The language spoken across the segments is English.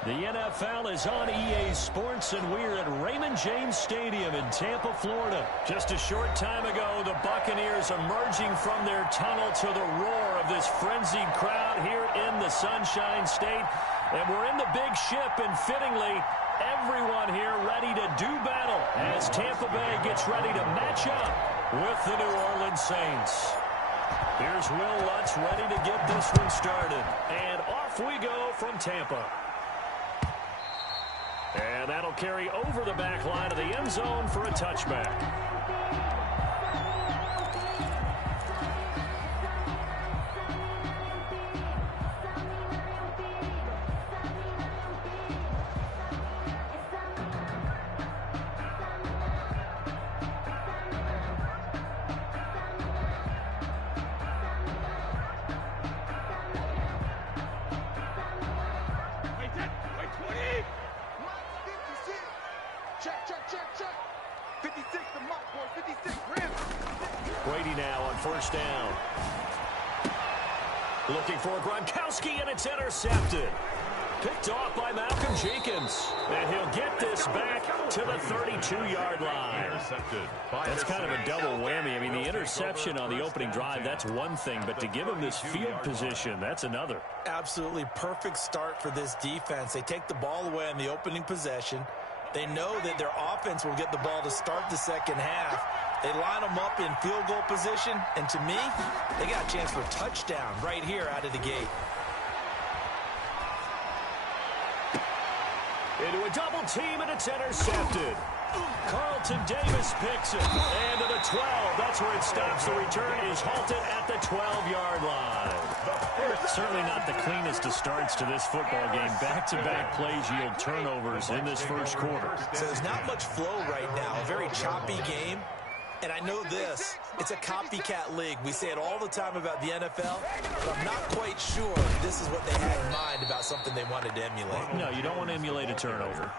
The NFL is on EA Sports, and we're at Raymond James Stadium in Tampa, Florida. Just a short time ago, the Buccaneers emerging from their tunnel to the roar of this frenzied crowd here in the Sunshine State. And we're in the big ship, and fittingly, everyone here ready to do battle as Tampa Bay gets ready to match up with the New Orleans Saints. Here's Will Lutz ready to get this one started. And off we go from Tampa. And that'll carry over the back line of the end zone for a touchback. Brady now on first down. Looking for Gronkowski, and it's intercepted. Picked off by Malcolm Jenkins. And he'll get this back to the 32-yard line. That's kind of a double whammy. I mean, the interception on the opening drive, that's one thing. But to give him this field position, that's another. Absolutely perfect start for this defense. They take the ball away on the opening possession. They know that their offense will get the ball to start the second half. They line them up in field goal position, and to me, they got a chance for a touchdown right here out of the gate. Into a double team, and it's intercepted. Carlton Davis picks it. And to the 12. That's where it stops. The return is halted at the 12-yard line. Certainly not the cleanest of starts to this football game. Back-to-back plays yield turnovers in this first quarter. So there's not much flow right now. A very choppy game. And I know this, it's a copycat league. We say it all the time about the NFL, but I'm not quite sure this is what they had in mind about something they wanted to emulate. No, you don't want to emulate a turnover.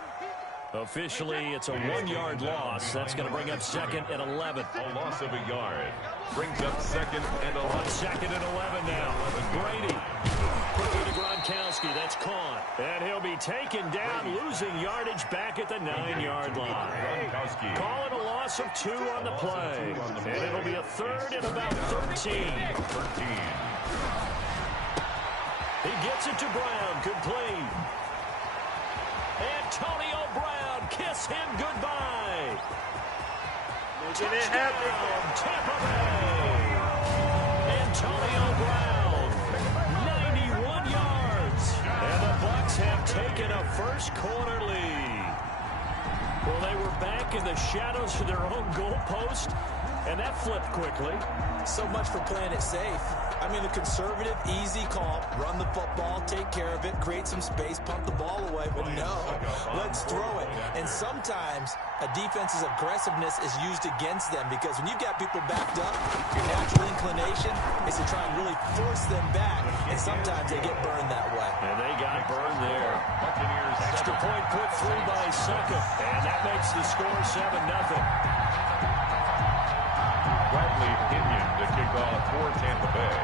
Officially, it's a 1-yard loss. That's going to bring up second and 11. A loss of a yard brings up second and 11. On second and 11 now. Brady. Quickly to Gronkowski. That's caught. And he'll be taken down, losing yardage back at the 9-yard line. Calling a loss of 2 on the play. And it'll be a third and about 13. He gets it to Brown. Complete. Antonio Brown, kiss him goodbye. Touchdown, Tampa Bay. Antonio Brown, 91 yards. And the Bucs have taken a first quarter lead. Well, they were back in the shadows of their own goalpost, and that flipped quickly. So much for playing it safe. I mean, the conservative, easy call, run the football, take care of it, create some space, pump the ball away. But no, let's throw it. And sometimes a defense's aggressiveness is used against them because when you've got people backed up, your natural inclination is to try and really force them back. And sometimes they get burned that way. And they got burned there. Extra point put through by Succa. And that makes the score 7-0. Bradley Pinion to kick off for Tampa Bay.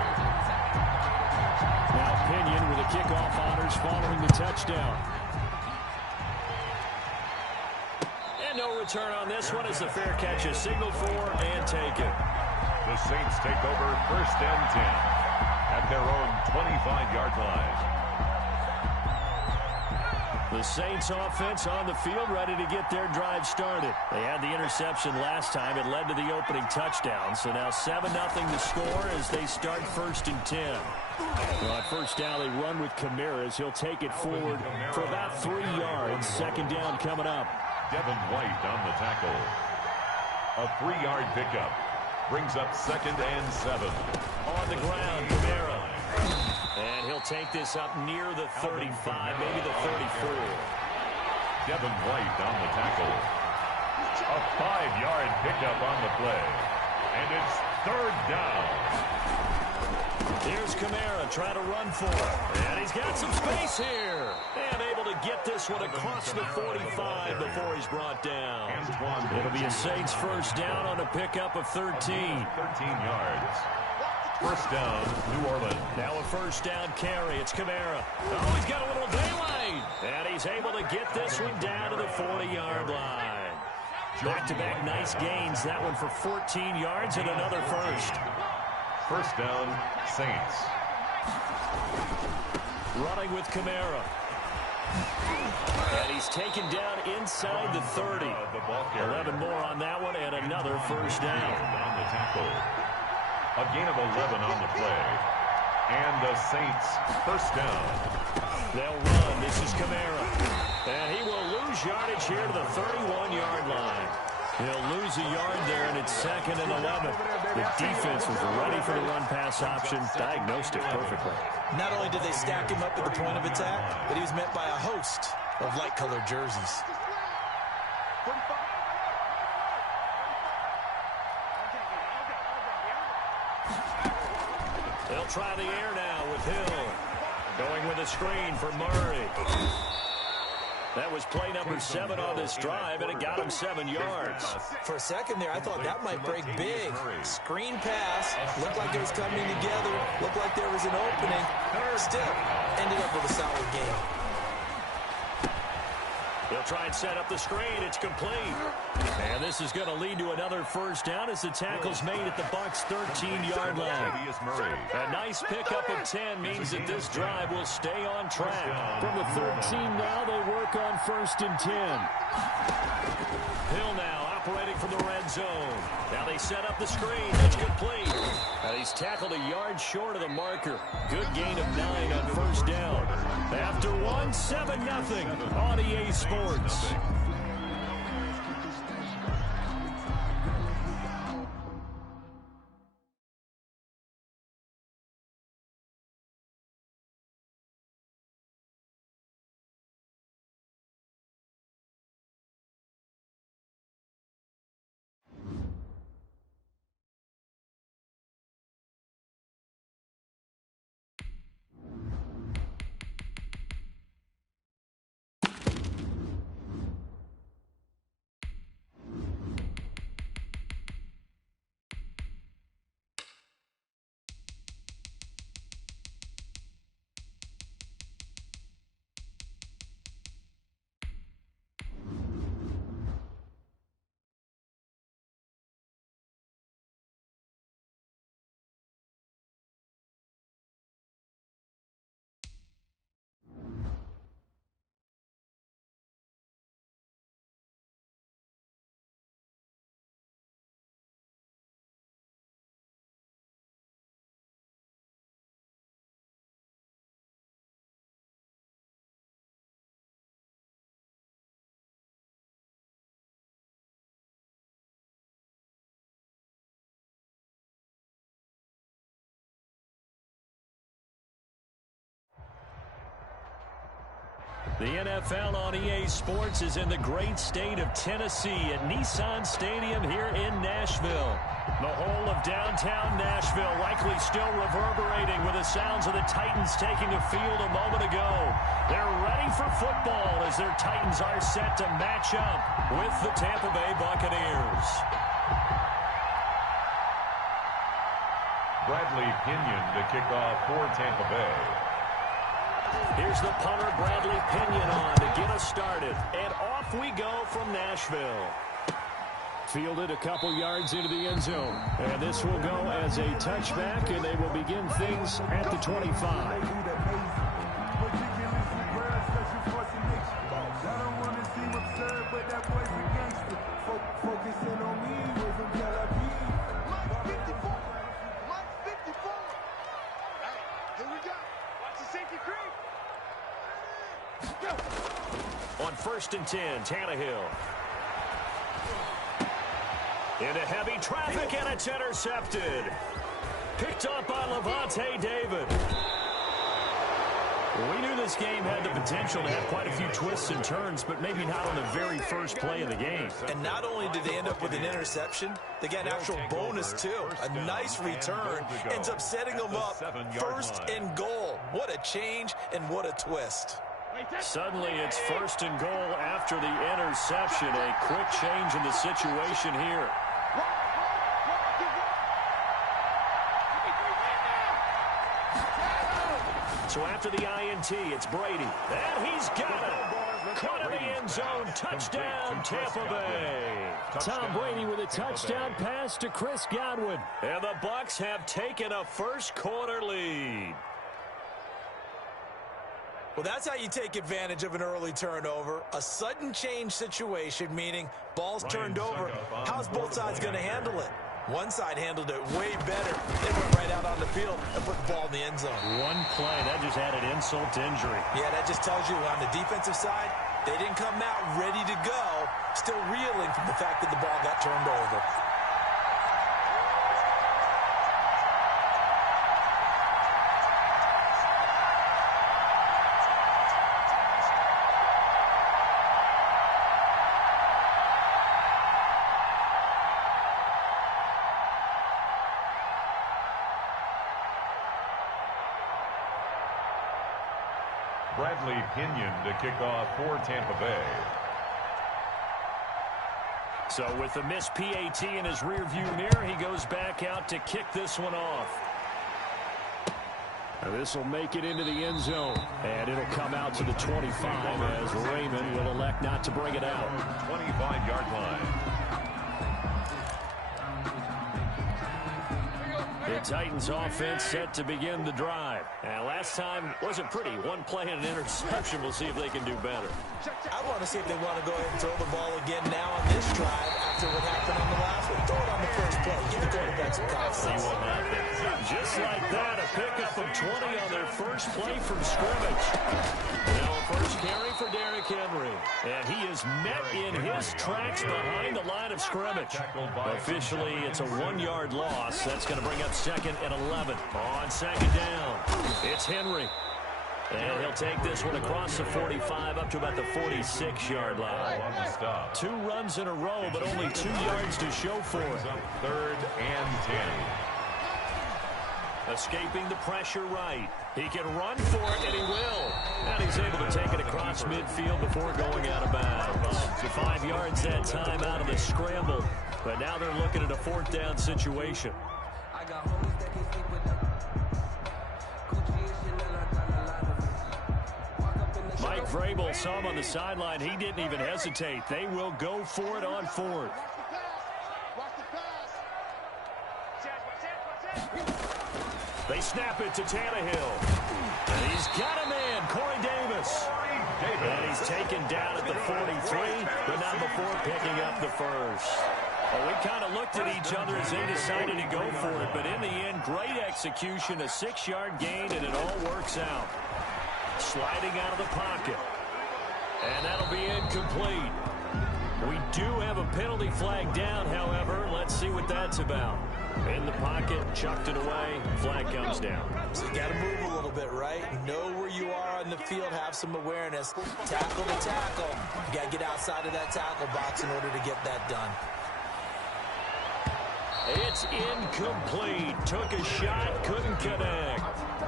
Now Pinion with the kickoff honors following the touchdown. And no return on this one as the fair catch is signaled for and taken. The Saints take over first and 10 at their own 25-yard line. The Saints offense on the field ready to get their drive started. They had the interception last time. It led to the opening touchdown. So now 7-0 to score as they start first and 10. Well, at first down, they run with Kamara as he'll take it forward for about 3 yards. Second down coming up. Devin White on the tackle. A 3-yard pickup brings up second and 7. On the ground, Kamara. And he'll take this up near the 35, maybe the 34. Devin White on the tackle. A 5-yard pickup on the play. And it's third down. Here's Kamara trying to run for it. And he's got some space here. And able to get this one across the 45 before he's brought down. It'll be a Saints first down on a pickup of 13. 13 yards. First down, New Orleans. Now a first down carry. It's Kamara. Oh, he's got a little daylight. And he's able to get this one down to the 40-yard line. Back-to-back nice gains. That one for 14 yards and another first. First down, Saints. Running with Kamara. And he's taken down inside the 30. 11 more on that one and another first down. On the tackle. A gain of 11 on the play. And the Saints first down. They'll run. This is Kamara. And he will lose yardage here to the 31-yard line. He'll lose a yard there, and it's 2nd and 11. The defense was ready for the run-pass option, diagnosed it perfectly. Not only did they stack him up at the point of attack, but he was met by a host of light-colored jerseys. They'll try the air now with Hill. Going with a screen for Murray. That was play number 7 on this drive, and it got him 7 yards. For a second there, I thought that might break big. Screen pass. Looked like it was coming together. Looked like there was an opening. Still, ended up with a solid game. They'll try and set up the screen. It's complete. And this is going to lead to another first down as the tackle's made at the Bucs' 13-yard line. A nice pickup of 10 means that this drive will stay on track. From the 13 now, they work on 1st and 10. Hill now operating from the red zone. Now they set up the screen. It's complete. And he's tackled a yard short of the marker. Good gain of 9 on first down. After one, 7-0 on EA Sports. The NFL on EA Sports is in the great state of Tennessee at Nissan Stadium here in Nashville. The whole of downtown Nashville likely still reverberating with the sounds of the Titans taking the field a moment ago. They're ready for football as their Titans are set to match up with the Tampa Bay Buccaneers. Bradley Pinion to kick off for Tampa Bay. Here's the punter, Bradley Pinion, on to get us started. And off we go from Nashville. Fielded a couple yards into the end zone. And this will go as a touchback, and they will begin things at the 25. On 1st and 10, Tannehill. Into heavy traffic, and it's intercepted. Picked up by Levante David. We knew this game had the potential to have quite a few twists and turns, but maybe not on the very first play of the game. And not only did they end up with an interception, they got an actual bonus, too. A nice return ends up setting them up 1st and goal. What a change and what a twist. Suddenly it's 1st and goal after the interception. A quick change in the situation here. So after the INT, it's Brady. And he's got it. Caught in the end zone. Touchdown, Tampa Bay. Tom Brady with a touchdown pass to Chris Godwin. And the Bucs have taken a first-quarter lead. Well, that's how you take advantage of an early turnover. A sudden change situation, meaning ball's turned over. How's both sides going to handle it? One side handled it way better. They went right out on the field and put the ball in the end zone. One play, that just added insult to injury. Yeah, that just tells you on the defensive side, they didn't come out ready to go, still reeling from the fact that the ball got turned over. Bradley Pinion to kick off for Tampa Bay. So with the missed PAT in his rearview mirror, he goes back out to kick this one off. This will make it into the end zone, and it'll come out to the 25 as Raymond will elect not to bring it out. 25-yard line. The Titans offense set to begin the drive. And last time wasn't pretty. One play and an interception. We'll see if they can do better. I want to see if they want to go ahead and throw the ball again now on this drive after what happened on the last one. Throw it on the first play. Give the quarterback some confidence. Just like that, a pickup of 20 on their first play from scrimmage. Now a first carry for Derrick Henry. And he is met in his tracks behind the line of scrimmage. Officially, it's a 1-yard loss. That's going to bring up 2nd and 11. On 2nd down, it's Henry. And he'll take this one across the 45 up to about the 46-yard line. 2 runs in a row, but only 2 yards to show for it. 3rd and 10. Escaping the pressure right. He can run for it, and he will. And he's able to take it across midfield before going out of bounds. 5 yards that time out of the scramble. But now they're looking at a 4th down situation. Mike Vrabel saw him on the sideline. He didn't even hesitate. They will go for it on 4th. They snap it to Tannehill. And he's got a man, Corey Davis. And he's taken down at the 43, but not before picking up the first. Well, we kind of looked at each other as they decided to go for it, but in the end, great execution, a 6-yard gain, and it all works out. Sliding out of the pocket. And that'll be incomplete. We do have a penalty flag down, however. Let's see what that's about. In the pocket, chucked it away, flag comes down. So you got to move a little bit, right? Know where you are on the field, have some awareness. Tackle to tackle. You got to get outside of that tackle box in order to get that done. It's incomplete. Took a shot, couldn't connect.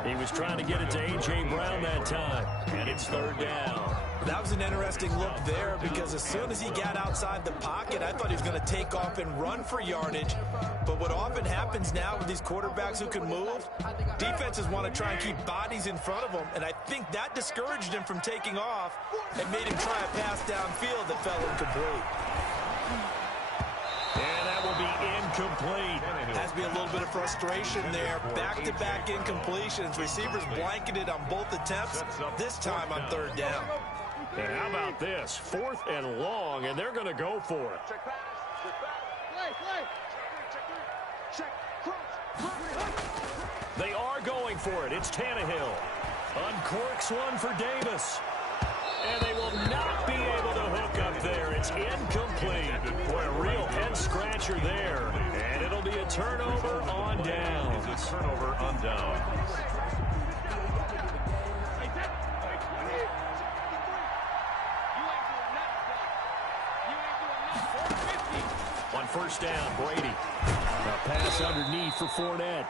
He was trying to get it to A.J. Brown that time, and it's 3rd down. That was an interesting look there because as soon as he got outside the pocket, I thought he was going to take off and run for yardage. But what often happens now with these quarterbacks who can move, defenses want to try and keep bodies in front of them, and I think that discouraged him from taking off and made him try a pass downfield that fell incomplete. And that will be incomplete. Has to be a little bit of frustration there. Back-to-back incompletions. Receivers blanketed on both attempts, this time on 3rd down. And how about this? 4th and long, and they're going to go for it. They are going for it. It's Tannehill. Uncorks one for Davis. And they will not be able to hook up there. It's incomplete. Boy, a real head-scratcher there. And it'll be a turnover on down. It's a turnover on down. On 1st down, Brady. A pass underneath for Fournette.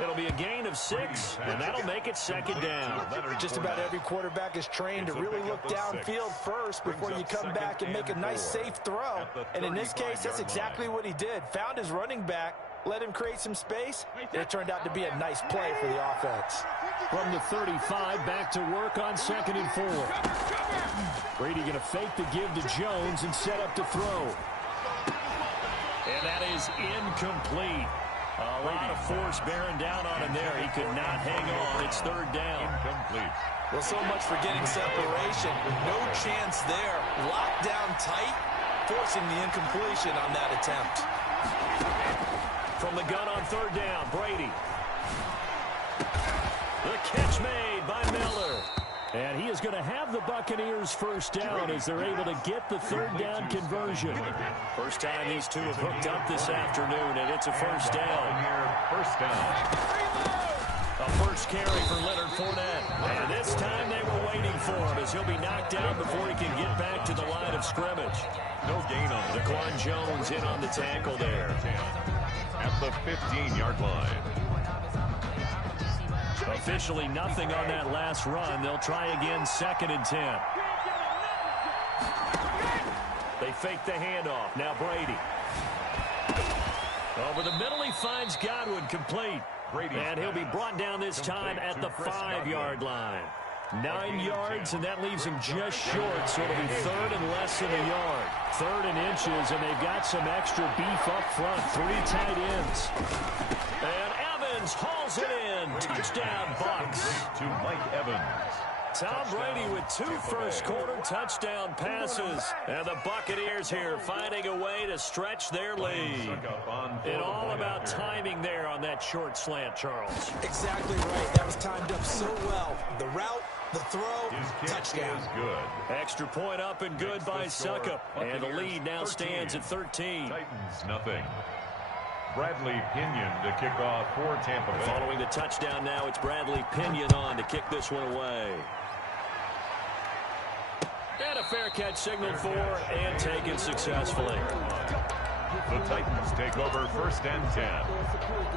It'll be a gain of 6, and that'll make it 2nd down. Just about every quarterback is trained to really look downfield first before you come back and make a nice, safe throw. And in this case, that's exactly what he did. Found his running back, let him create some space. It turned out to be a nice play for the offense. From the 35, back to work on 2nd and 4. Brady going to fake the give to Jones and set up to throw. And that is incomplete. A lot of force bearing down on him there. He could not hang on. It's 3rd down. Incomplete. Well, so much for getting separation. No chance there. Locked down tight, forcing the incompletion on that attempt. From the gun on 3rd down, Brady. The catch made by Miller. And he is going to have the Buccaneers first down as they're able to get the 3rd down conversion. First time these two have hooked up this afternoon, and it's a first down. First down. A first carry for Leonard Fournette. And this time they were waiting for him as he'll be knocked down before he can get back to the line of scrimmage. No gain on it. Daquan Jones in on the tackle there. At the 15-yard line. Officially nothing on that last run. They'll try again 2nd and 10. They fake the handoff. Now Brady. Over the middle, he finds Godwin complete. And he'll be brought down this time at the 5-yard line. 9 yards, and that leaves him just short, so it'll be 3rd and less than a yard. 3rd and inches, and they've got some extra beef up front. 3 tight ends. And Evans hauls it in. Touchdown, Bucs. To Mike Evans. Tom Brady with 2 first-quarter touchdown passes. And the Buccaneers here finding a way to stretch their lead. And all about timing there on that short slant, Charles. Exactly right. That was timed up so well. The route, the throw, touchdown. Good. Extra point up and good by Suckup. And the lead now stands at 13. Titans nothing. Bradley Pinion to kick off for Tampa Bay. Following the touchdown now, it's Bradley Pinion on to kick this one away. And a fair catch signaled for and taken successfully. The Titans take over 1st and 10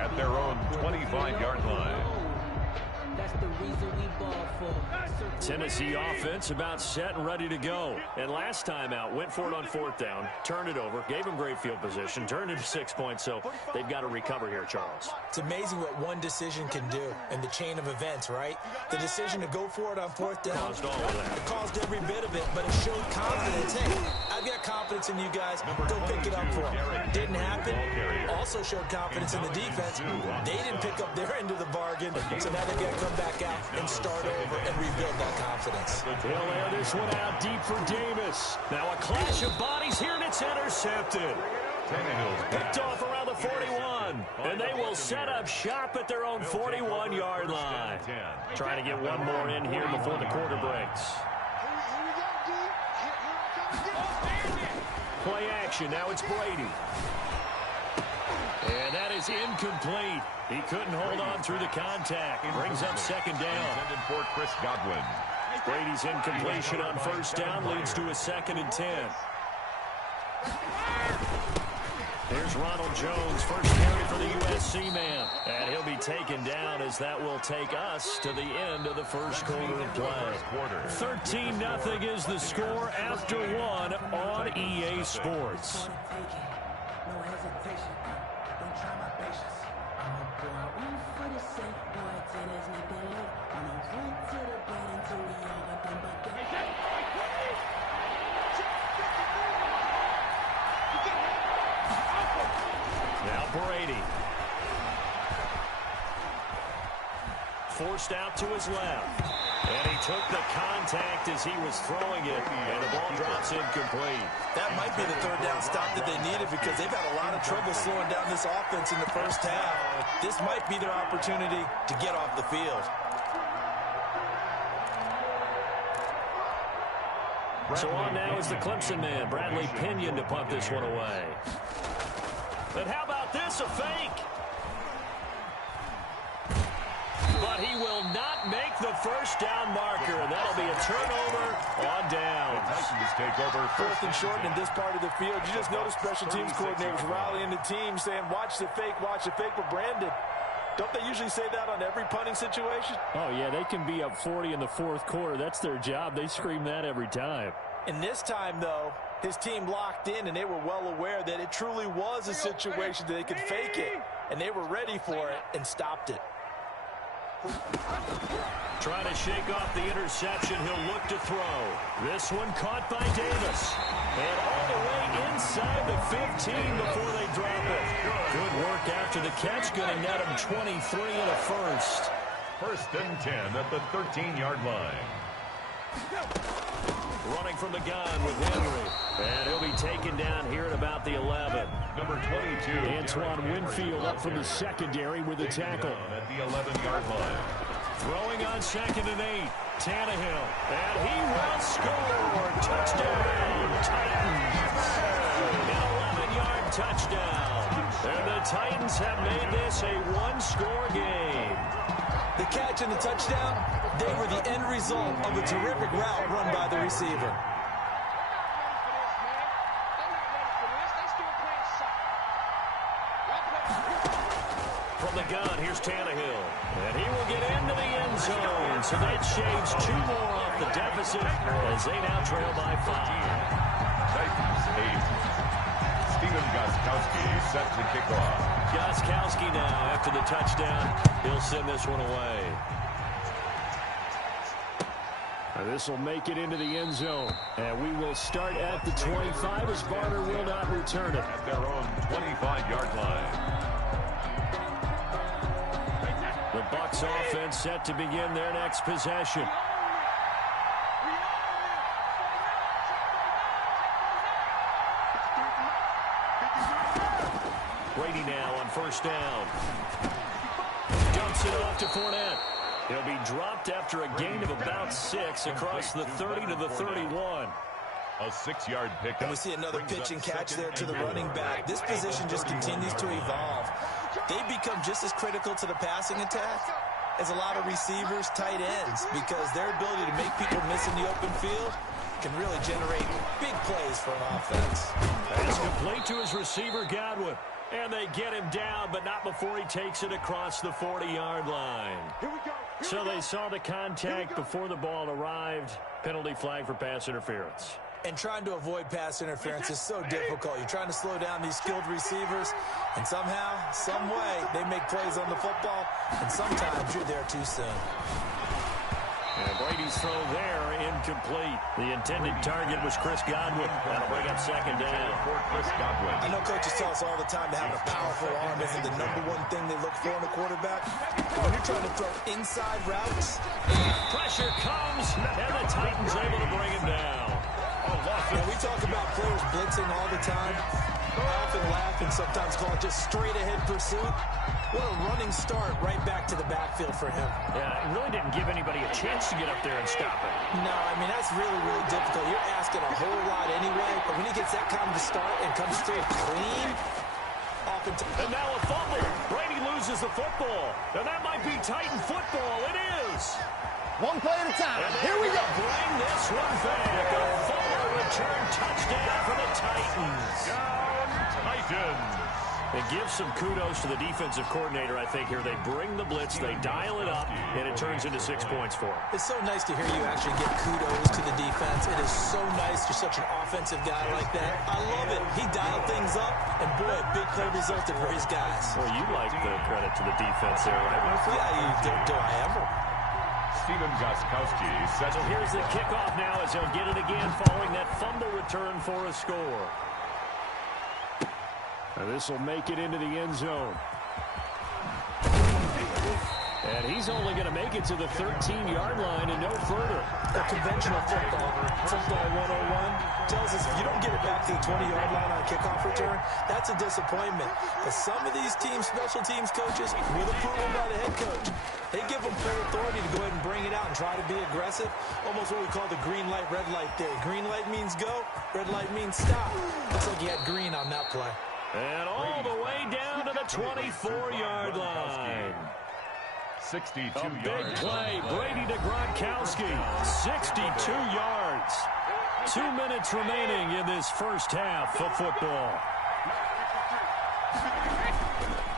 at their own 25-yard line. That's the reason we ball for. Tennessee offense about set and ready to go. And last time out, went for it on 4th down, turned it over, gave him great field position, turned it to 6 points, so they've got to recover here, Charles. It's amazing what one decision can do in the chain of events, right? The decision to go for it on 4th down Caused all of that. It caused every bit of it, but it showed confidence. Hey, I've got confidence in you guys. Go pick it up for them. Didn't happen. Also showed confidence in the defense. They didn't pick up their end of the bargain, so now they've got to come back out and start over and rebuild that confidence. They'll air this one out deep for Davis. Now a clash of bodies here, and it's intercepted. Picked off around the 41, and they will set up shop at their own 41-yard line. Trying to get one more in here before the quarter breaks. Play action. Now it's Brady. And that is incomplete. He couldn't hold on through the contact. Brings up 2nd down. Intended for Chris Godwin. Brady's incompletion on 1st down leads to a 2nd and 10. There's Ronald Jones, first carry for the USC man. And he'll be taken down as that will take us to the end of the first quarter of play. 13-0 is the score after 1 on EA Sports. No hesitation. Don't try my patience. I'ma pour out one for the safe boy till there's nothing left. I'ma run to the bread until we all got them back up. Now Brady. Forced out to his left. And he took the contact as he was throwing it, and the ball drops incomplete. That might be the 3rd down stop that they needed because they've had a lot of trouble slowing down this offense in the first half. This might be their opportunity to get off the field. So on now is the Clemson man, Bradley Pinion, to punt this one away. And how about this, a fake? But he will not make the first down marker, and that'll be a turnover on downs. The Titans take over 4th and short in this part of the field. You just notice special teams coordinators rallying the team saying, watch the fake for Brandon. Don't they usually say that on every punting situation? Oh, yeah, they can be up 40 in the 4th quarter. That's their job. They scream that every time. And this time, though, his team locked in, and they were well aware that it truly was a situation that they could fake it. and they were ready for it and stopped it. Trying to shake off the interception. He'll look to throw. This one caught by Davis. And all the way inside the 15 before they drop it. Good work after the catch. Going to net him 23 and a first. First and 10 at the 13-yard line. Running from the gun with Henry. And he'll be taken down here at about the 11. Number 22. Antoine Winfield up from the secondary with a tackle. At the 11-yard line. Throwing on 2nd and 8. Tannehill. And he will score. Touchdown, Titans. An 11-yard touchdown. And the Titans have made this a one-score game. The catch and the touchdown, they were the end result of a terrific route run by the receiver. From the gun, here's Tannehill. And he will get into the end zone. So that shaves 2 more off the deficit as they now trail by 5. Titans 8. Steven Gostkowski set to kick off. Gostkowski now, after the touchdown, he'll send this one away. This will make it into the end zone. And we will start at the 25 as Barner will not return it. At their own 25-yard line. The Bucs offense set to begin their next possession. Brady now on first down. Dumps it off to Fournette. He'll be dropped after a gain of about 6 across the 30 to the 31. A 6-yard pickup. And we see another pitch and catch there to the running back. This position just continues to evolve. They become just as critical to the passing attack as a lot of receivers, tight ends, because their ability to make people miss in the open field can really generate big plays for an offense. It's complete to his receiver, Godwin. And they get him down, but not before he takes it across the 40-yard line. So they saw the contact before the ball arrived. Penalty flag for pass interference. And trying to avoid pass interference is so difficult. You're trying to slow down these skilled receivers, and somehow, some way, they make plays on the football, and sometimes you're there too soon. And Brady's throw there, incomplete. The intended target was Chris Godwin. That'll bring up 2nd down. For Chris Godwin. I know coaches tell us all the time that having a powerful arm isn't the #1 thing they look for in a quarterback. When you're trying to throw inside routes, pressure comes, and the Titans able to bring him down. When we talk about players blitzing all the time, I often laugh and sometimes call it just straight-ahead pursuit. What a running start right back to the backfield for him. Yeah, it really didn't give anybody a chance to get up there and stop it. No, I mean, that's really, really difficult. You're asking a whole lot anyway, but when he gets that kind of a start and comes through clean, and now a fumble. Brady loses the football. And that might be Titan football. It is. One play at a time. Here we go. Bring this one back. A fuller return touchdown for the Titans. Titans. It gives some kudos to the defensive coordinator, I think, here. They bring the blitz, they dial it up, and it turns into 6 points for them. It's so nice to hear you actually give kudos to the defense. It is so nice. You're such an offensive guy like that. I love it. He dialed things up, and boy, a big play resulted for his guys. Well, you like the credit to the defense there, right, my friend? Yeah, do I ever? Steven Gostkowski set. So here's the kickoff now as he'll get it again following that fumble return for a score. And this will make it into the end zone. And he's only going to make it to the 13-yard line and no further. A conventional football 101 tells us if you don't get it back to the 20-yard line on a kickoff return, that's a disappointment. But some of these teams, special teams coaches, with approval by the head coach, they give them full authority to go ahead and bring it out and try to be aggressive. Almost what we call the green light, red light theory. Green light means go, red light means stop. Looks like he had green on that play. And all the way down to the 24-yard line. 62 A big yards. play. Brady to Gronkowski. 62 yards. 2 minutes remaining in this first half of football.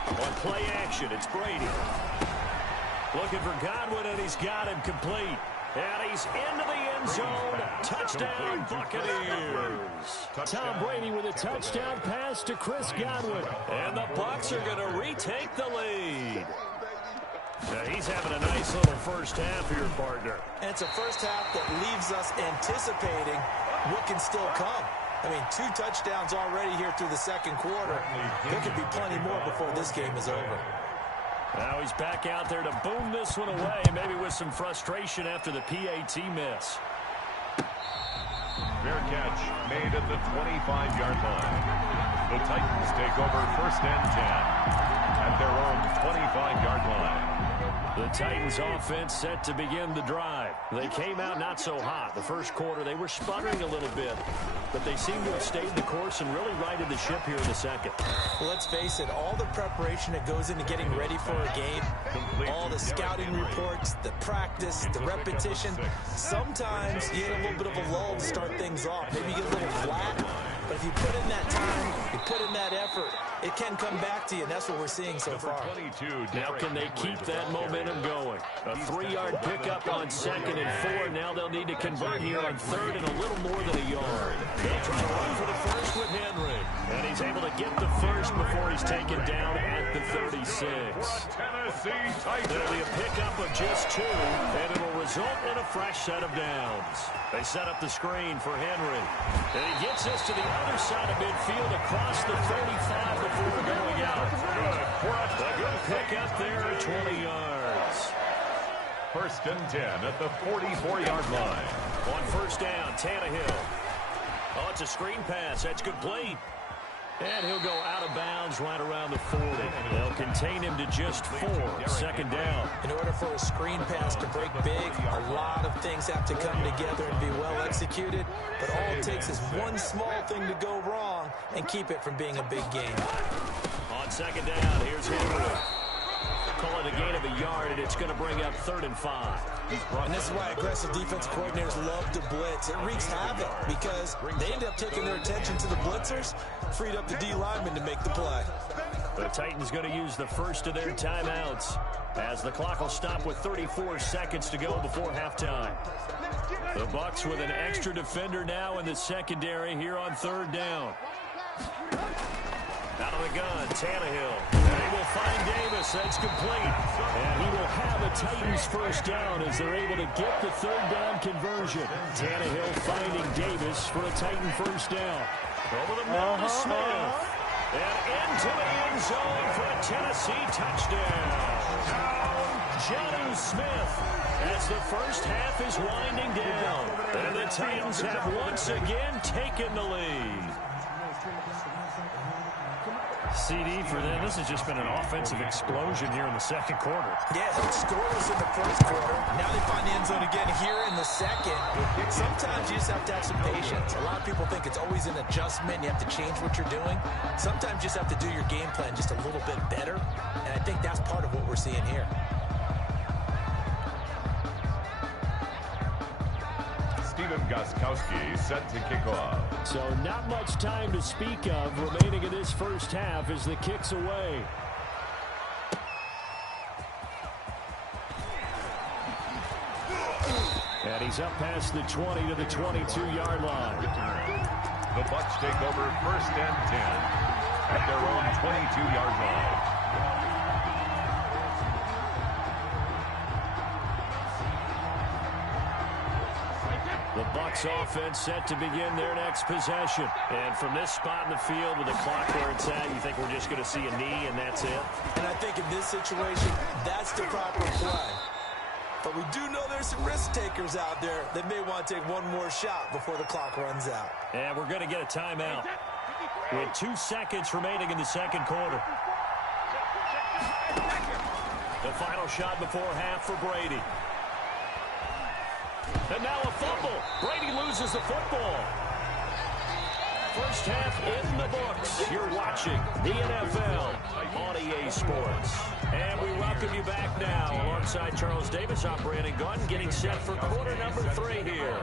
On play action, it's Brady. Looking for Godwin, and he's got him complete. And he's into the end zone. Touchdown, Buccaneers. Tom Brady with a touchdown pass to Chris Godwin. And the Bucs are going to retake the lead. He's having a nice little first half here, partner. And it's a first half that leaves us anticipating what can still come. I mean, 2 touchdowns already here through the second quarter. There could be plenty more before this game is over. Now he's back out there to boom this one away, maybe with some frustration after the PAT miss. Fair catch made at the 25-yard line. The Titans take over 1st and 10 at their own 25-yard line. The Titans offense set to begin the drive. They came out not so hot. The first quarter, they were sputtering a little bit, but they seem to have stayed the course and really righted the ship here in the second. Well, let's face it, all the preparation that goes into getting ready for a game, all the scouting reports, the practice, the repetition, sometimes you get a little bit of a lull to start things off. Maybe you get a little flat, but if you put in that time, you put in that effort, it can come back to you, and that's what we're seeing so far. Now can they keep that momentum going? A 3-yard pickup on 2nd and 4. Now they'll need to convert here on 3rd and a little more than a yard. They'll try to run for the first with Henry. And he's able to get the first before he's taken down at the 36. It'll be a pickup of just 2, and it'll result in a fresh set of downs. They set up the screen for Henry. And he gets us to the other side of midfield across the 35 before going out. A good pickup there, 20 yards. 1st and 10 at the 44-yard line. On 1st down, Tannehill. Oh, it's a screen pass. That's complete. And he'll go out of bounds right around the 40. They'll contain him to just 4. 2nd down. In order for a screen pass to break big, a lot of things have to come together and be well executed. But all it takes is one small thing to go wrong and keep it from being a big game. On 2nd down, here's Henry. Call it a gain of a yard, and it's going to bring up 3rd and 5. And this is why aggressive defense coordinators love to blitz. It wreaks havoc because they end up taking their attention to the blitzers, freed up the D lineman to make the play. The Titans going to use the first of their timeouts as the clock will stop with 34 seconds to go before halftime. The Bucs with an extra defender now in the secondary here on 3rd down. Out of the gun, Tannehill. And he will find Davis. That's complete. And he will have a Titans first down as they're able to get the 3rd down conversion. Tannehill finding Davis for a Titan first down. Over the middle to Smith. And into the end zone for a Tennessee touchdown. Johnny Smith as the first half is winding down. And the Titans have once again taken the lead. CD for them. This has just been an offensive explosion here in the second quarter. Yeah, scoreless in the first quarter. Now they find the end zone again here in the second. Sometimes you just have to have some patience. A lot of people think it's always an adjustment. You have to change what you're doing. Sometimes you just have to do your game plan just a little bit better. And I think that's part of what we're seeing here. Stephen Gostkowski set to kick off. So not much time to speak of remaining in this first half as the kick's away. And he's up past the 20 to the 22-yard line. The Bucs take over 1st and 10 at their own 22-yard line. The Bucs offense set to begin their next possession. And from this spot in the field with the clock where it's at, you think we're just going to see a knee and that's it? And I think in this situation, that's the proper play. But we do know there's some risk takers out there that may want to take one more shot before the clock runs out. And we're going to get a timeout with 2 seconds remaining in the second quarter. The final shot before half for Brady. And now a fumble. Brady loses the football. First half in the books. You're watching the NFL on EA Sports. And we welcome you back now alongside Charles Davis, I'm Brandon Gunn, getting set for quarter number 3 here.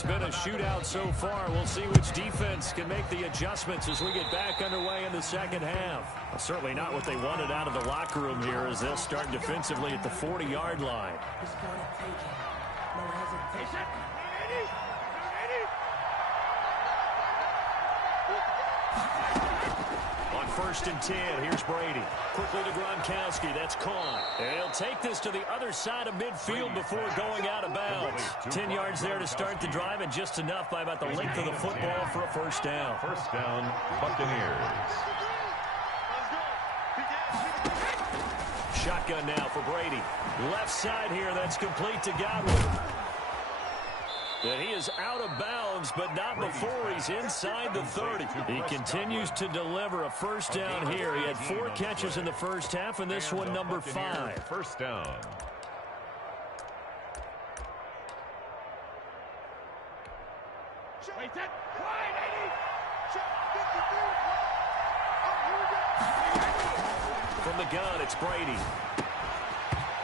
It's been a shootout so far. We'll see which defense can make the adjustments as we get back underway in the second half. Well, certainly not what they wanted out of the locker room here as they'll start defensively at the 40-yard line. It's for the taking. No hesitation. On 1st and 10, here's Brady. Quickly to Gronkowski. That's caught. And he'll take this to the other side of midfield before going out of bounds. 10 yards there to start the drive, and just enough by about the length of the football for a first down. First down, Buccaneers. Shotgun now for Brady. Left side here, that's complete to Godwin. And he is out of bounds, but not before he's inside the 30. He continues to deliver a first down here. He had 4 catches in the first half, and this one number 5. First down. From the gun, it's Brady.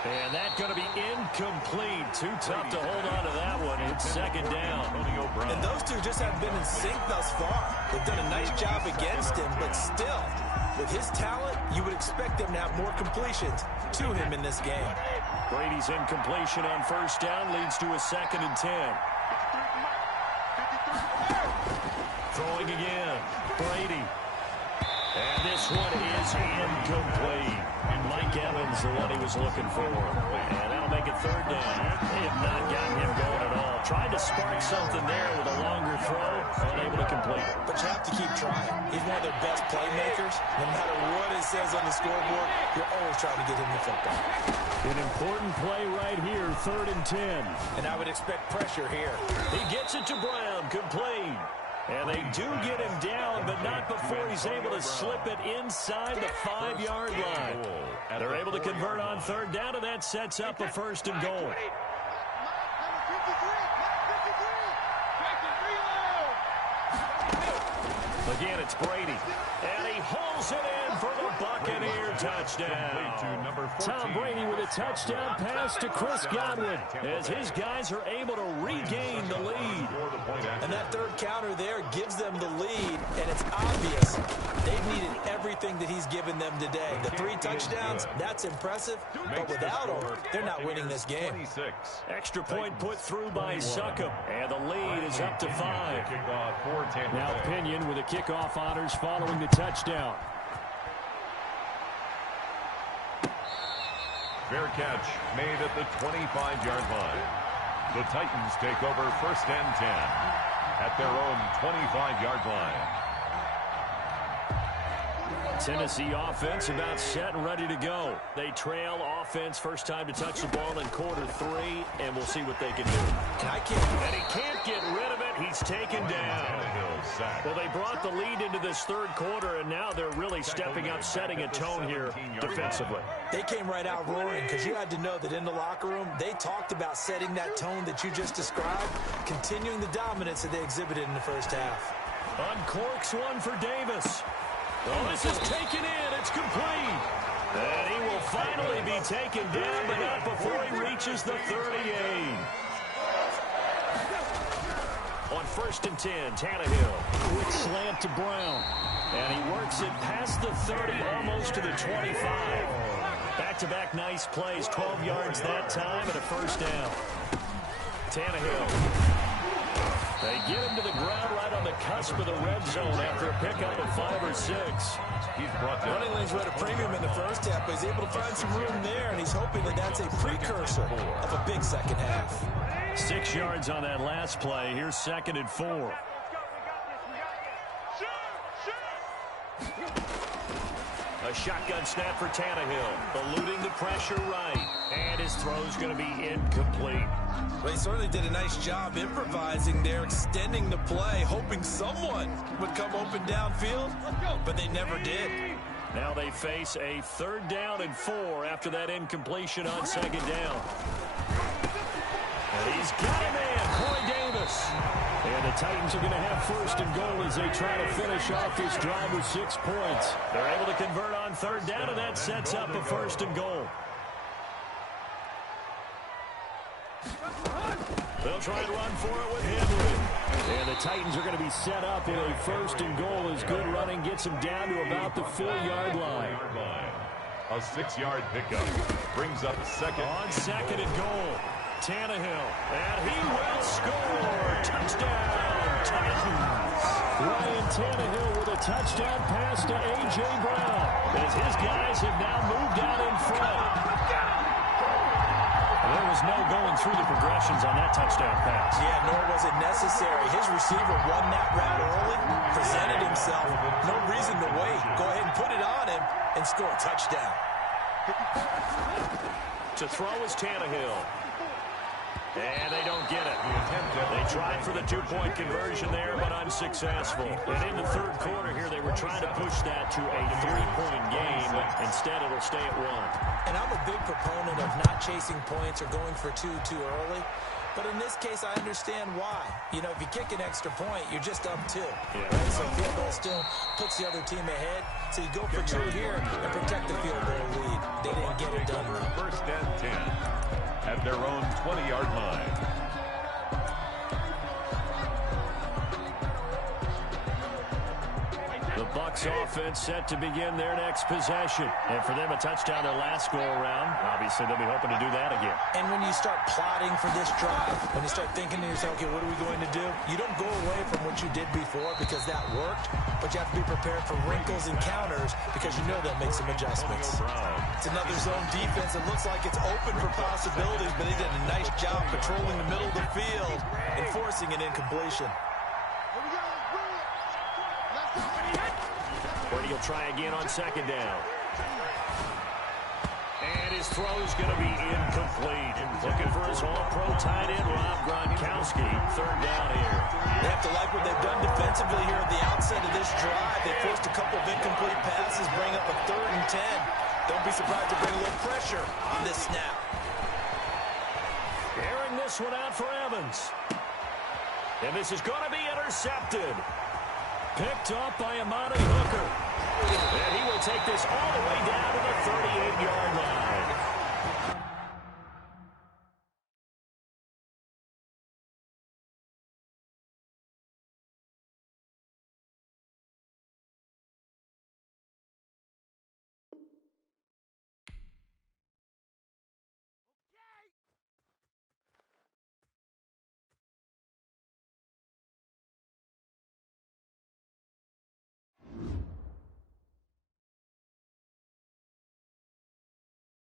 And that's going to be incomplete. Too tough to hold on to that one. It's second down. And those two just haven't been in sync thus far. They've done a nice job against him, but still, with his talent, you would expect them to have more completions to him in this game. Brady's incompletion on first down leads to a 2nd and 10. Throwing again. Brady. And this one is incomplete. Mike Evans, the one he was looking for. And that'll make it 3rd down. They have not gotten him going at all. Tried to spark something there with a longer throw. Unable to complete it. But you have to keep trying. He's one of their best playmakers. No matter what it says on the scoreboard, you're always trying to get him the football. An important play right here, 3rd and 10. And I would expect pressure here. He gets it to Brown, complete. And they do get him down, but not before he's able to slip it inside the 5-yard line. They're able to convert on 3rd down, and that sets up a 1st and goal. Again, it's Brady. And he hauls it in for the Buccaneer touchdown. Tom Brady with a touchdown pass to Chris Godwin as his guys are able to regain the lead. And that 3rd counter there gives them the lead, and it's obvious they've needed everything that he's given them today. The 3 touchdowns, that's impressive, but without him, they're not winning this game. Extra point put through by Succop, and the lead is up to 5. Now Pinion with a kickoff honors following the touchdown. Fair catch made at the 25-yard line. The Titans take over 1st and 10 at their own 25-yard line. Tennessee offense about set and ready to go. They trail offense, first time to touch the ball in quarter 3, and we'll see what they can do. And he can't get rid of it. He's taken down. Well, they brought the lead into this 3rd quarter, and now they're really stepping up, setting a tone here defensively. They came right out roaring because you had to know that in the locker room, they talked about setting that tone that you just described, continuing the dominance that they exhibited in the first half. Uncorks one for Davis. Oh, this is taken in. It's complete. And he will finally be taken down, but not before he reaches the 38. On 1st and 10, Tannehill. Quick slant to Brown. And he works it past the 30, almost to the 25. Back-to-back nice plays, 12 yards that time, and a first down. Tannehill. They get him to the ground right on the cusp of the red zone after a pickup of 5 or 6. He's brought down. Running lanes were at a premium in the first half, but he's able to find some room there, and he's hoping that that's a precursor of a big second half. 6 yards on that last play. Here's 2nd and 4. A shotgun snap for Tannehill, eluding the pressure right, and his throw's going to be incomplete. Well, he certainly did a nice job improvising there, extending the play, hoping someone would come open downfield, but they never did. Now they face a 3rd down and 4 after that incompletion on 2nd down. And he's got a man, Corey Davis. And the Titans are going to have 1st and goal as they try to finish off this drive with 6 points. They're able to convert on 3rd down, and that sets up a 1st and goal. They'll try and run for it with Henry. And the Titans are going to be set up with a first and goal as good running gets them down to about the 4-yard line. A 6-yard pickup brings up second. On second and goal, Tannehill, and he will score. Touchdown, Titans. Ryan Tannehill with a touchdown pass to A.J. Brown as his guys have now moved out in front. There was no going through the progressions on that touchdown pass. Yeah, nor was it necessary. His receiver won that route early, presented himself. No reason to wait. Go ahead and put it on him and score a touchdown. To throw is Tannehill. And they don't get it. They tried for the 2-point conversion there, but unsuccessful. And in the third quarter here, they were trying to push that to a 3-point game. Instead, it'll stay at 1. And I'm a big proponent of not chasing points or going for 2 too early. But in this case, I understand why. You know, if you kick an extra point, you're just up 2. Yeah. Right? So field goal still puts the other team ahead. So you go for 2 here and protect the field goal lead. They didn't get it done, though. First and 10 at their own 20-yard line. The Bucs offense set to begin their next possession. And for them, a touchdown their last go-around. Obviously, they'll be hoping to do that again. And when you start plotting for this drive, when you start thinking to yourself, okay, what are we going to do? You don't go away from what you did before because that worked, but you have to be prepared for wrinkles and counters because you know they'll make some adjustments. It's another zone defense. It looks like it's open for possibilities, but they did a nice job patrolling the middle of the field and forcing an incompletion. Brady will try again on second down. And his throw is going to be incomplete. Looking for his all-pro tight end, Rob Gronkowski. Third down here. They have to like what they've done defensively here at the outset of this drive. They forced a couple of incomplete passes, bring up a 3rd and 10. Don't be surprised to bring a little pressure on this snap. Airing this one out for Evans. And this is going to be intercepted. Picked up by Amani Hooker. And he will take this all the way down to the 38-yard line.